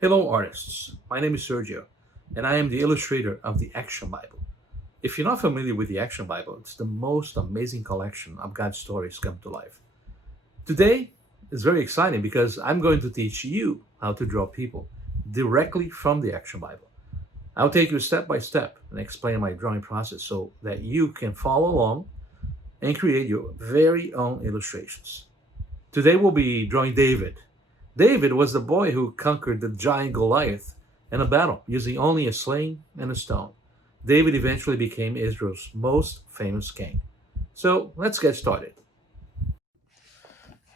Hello, artists. My name is Sergio, and I am the illustrator of the Action Bible. If you're not familiar with the Action Bible, it's the most amazing collection of God's stories come to life. Today is very exciting because I'm going to teach you how to draw people directly from the Action Bible. I'll take you step by step and explain my drawing process so that you can follow along and create your very own illustrations. Today we'll be drawing David. David was the boy who conquered the giant Goliath in a battle using only a sling and a stone. David eventually became Israel's most famous king. So let's get started.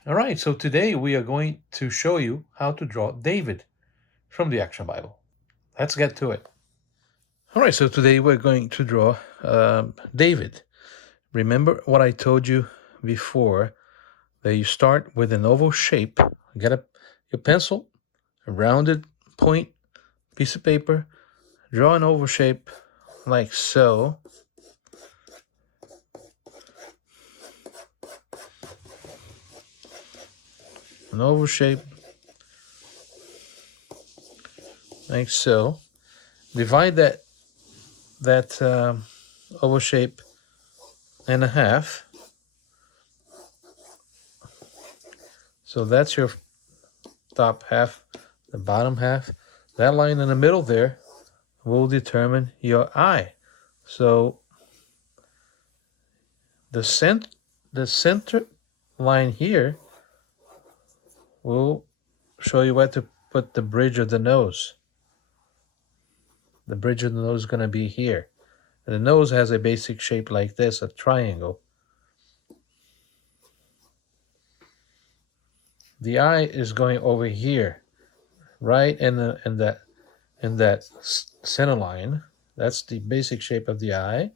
All right, so today we are going to show you how to draw David from the Action Bible. Let's get to it. All right, so today we're going to draw David. Remember what I told you before, that you start with an oval shape. Get your pencil, a rounded point piece of paper, draw an oval shape like so. An oval shape like so. Divide that oval shape in half. So that's your top half, the bottom half. That line in the middle there will determine your eye. So the center line here will show you where to put the bridge of the nose. The bridge of the nose is going to be here. And the nose has a basic shape like this, a triangle. The eye is going over here, right in that center line. That's the basic shape of the eye.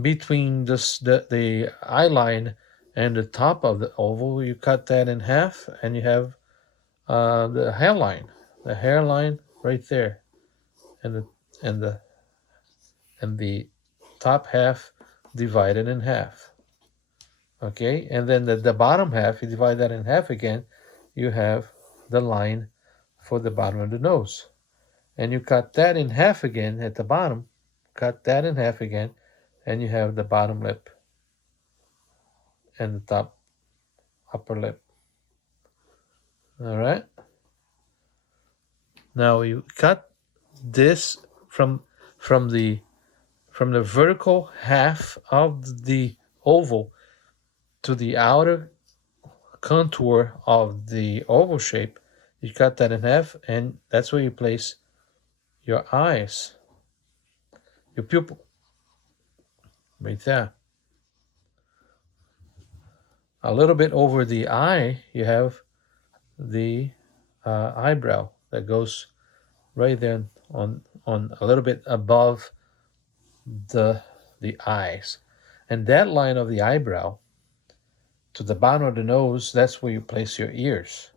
Between the eye line and the top of the oval, you cut that in half, and you have the hairline. The hairline right there, and the top half divided in half. Okay, and then the bottom half, you divide that in half again, you have the line for the bottom of the nose. And you cut that in half again at the bottom, cut that in half again, and you have the bottom lip and the top upper lip. All right. Now you cut this from the vertical half of the oval to the outer contour of the oval shape. You cut that in half, and that's where you place your eyes, your pupil, right there. A little bit over the eye, you have the eyebrow that goes right there on a little bit above the eyes, and that line of the eyebrow to the bottom of the nose, that's where you place your ears.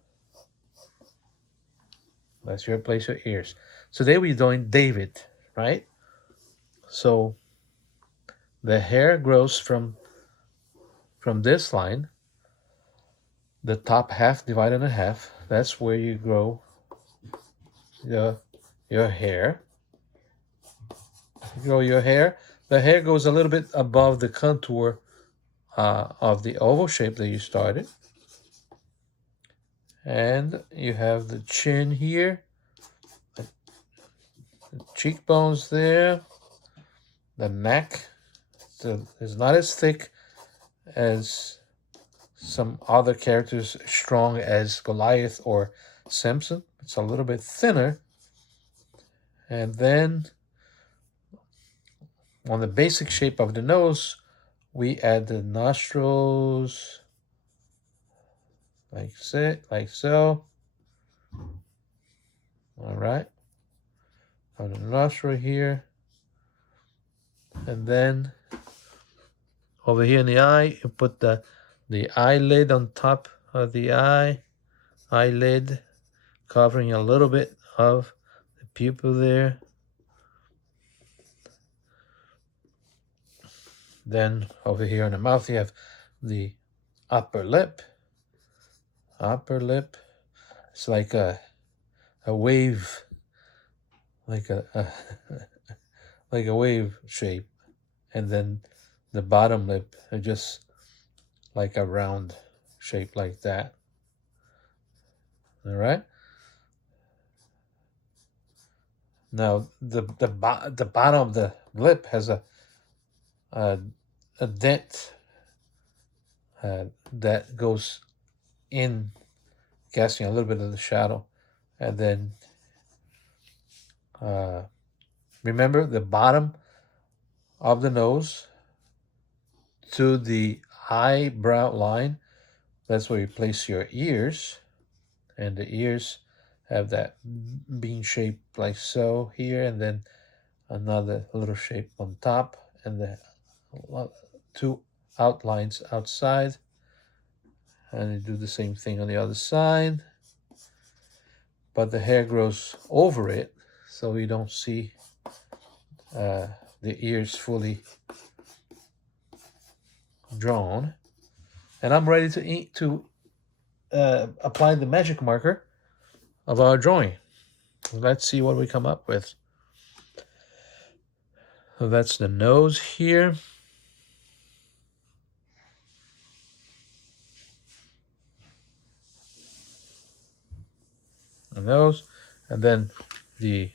That's where you place your ears. So today we're doing David, right? So the hair grows from this line, the top half divided in half. That's where you grow your hair. You grow your hair. The hair goes a little bit above the contour of the oval shape that you started. And you have the chin here, the cheekbones there, the neck is not as thick as some other characters, strong as Goliath or Samson. It's a little bit thinner. And then on the basic shape of the nose, we add the nostrils like so. All right. On the nostril here. And then over here in the eye, you put the eyelid on top of the eyelid, covering a little bit of the pupil there. Then over here in the mouth, you have the upper lip. It's like a a wave, like a like a wave shape, and then the bottom lip is just like a round shape like that. All right. Now the bottom of the lip has a, a dent that goes in, casting a little bit of the shadow, and then uh, remember the bottom of the nose to the eyebrow line. That's where you place your ears, and the ears have that bean shape like so here, and then another little shape on top, and the two outlines outside, and you do the same thing on the other side, but the hair grows over it, so you don't see uh, the ears fully drawn. And I'm ready to apply the magic marker of our drawing. Let's see what we come up with. So that's the nose here. The nose, and then the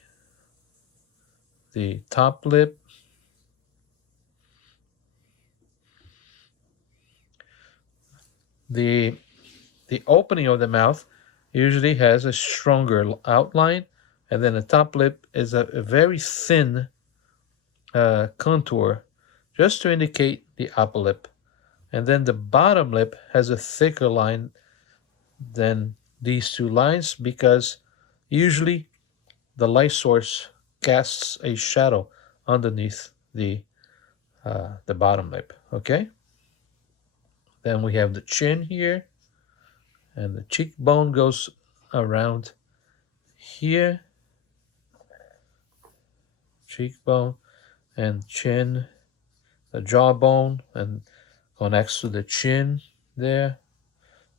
top lip, the opening of the mouth usually has a stronger outline, and then the top lip is a very thin contour, just to indicate the upper lip, and then the bottom lip has a thicker line than these two lines, because usually the light source casts a shadow underneath the bottom lip. Okay. Then we have the chin here, and the cheekbone goes around here. Cheekbone and chin, the jawbone, and connects to the chin there.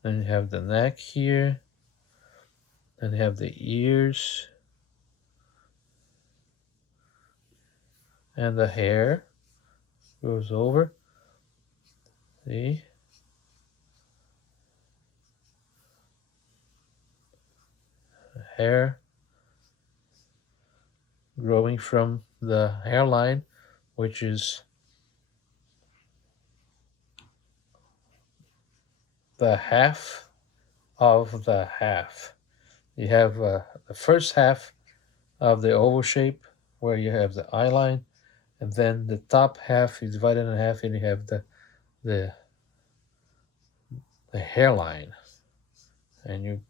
Then you have the neck here. Then you have the ears and the hair goes over. See? The hair growing from the hairline, which is the half of the half. You have the first half of the oval shape where you have the eye line, and then the top half you divide it in half, and you have the hairline, and you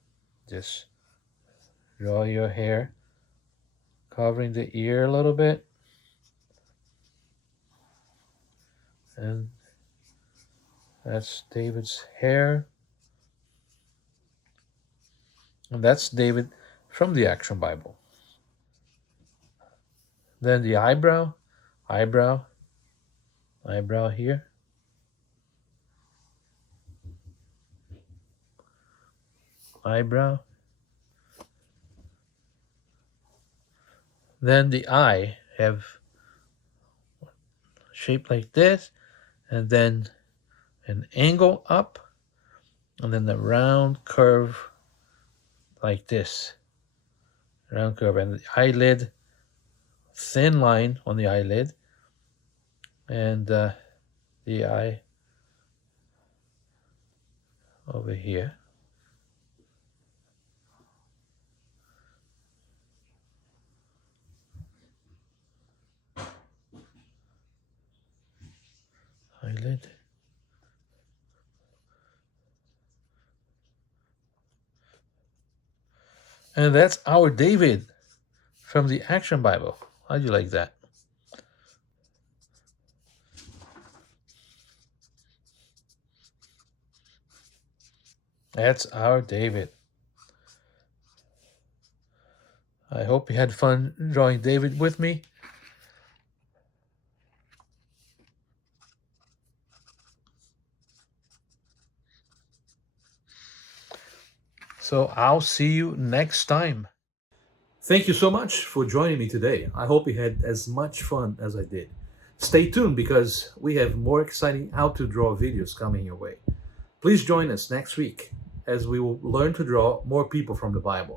just draw your hair covering the ear a little bit, and that's David's hair, and that's David from the Action Bible. Then the eyebrow here, eyebrow. Then the eye have shape like this, and then an angle up, and then the round curve like this. Round curve, and the eyelid, thin line on the eyelid, and the eye over here. Eyelid. And that's our David from the Action Bible. How do you like that? That's our David. I hope you had fun drawing David with me. So I'll see you next time. Thank you so much for joining me today. I hope you had as much fun as I did. Stay tuned because we have more exciting how to draw videos coming your way. Please join us next week as we will learn to draw more people from the Bible.